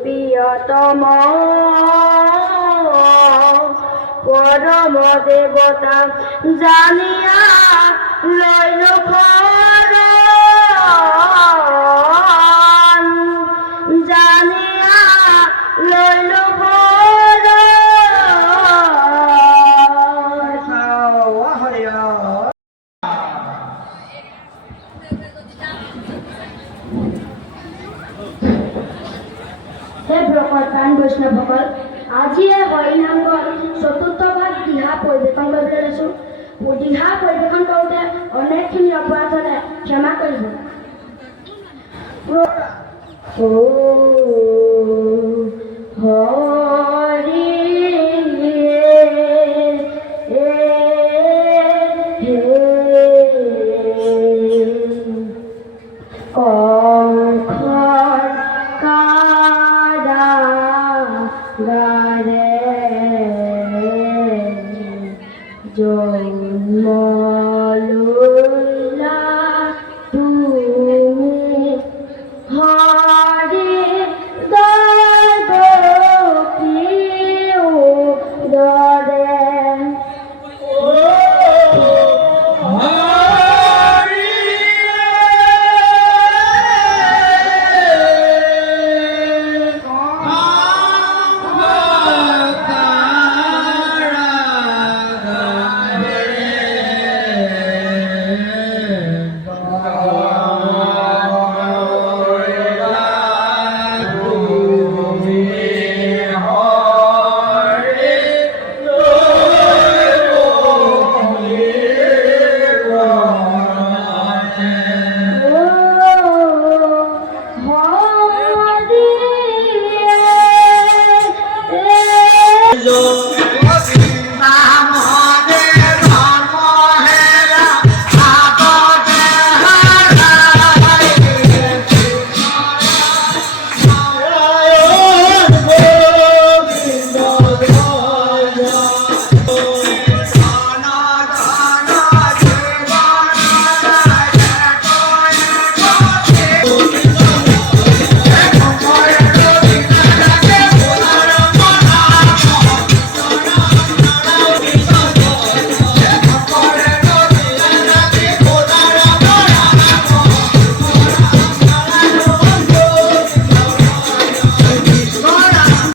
প্রিয়তম পরম দেবতা জানিয়া লইল ভরণ, জানিয়া লইল হে ভকত প্ৰাণ বৈষ্ণৱসকল, আজি এই হৰিনামৰ চতুৰ্থ ভাগ দিহা পৰিৱেশন কৰিবলৈ লৈছোঁ। দিহা পৰিৱেশন কৰোঁতে অনেকখিনি অপৰাধ হ'লে ক্ষমা কৰিব।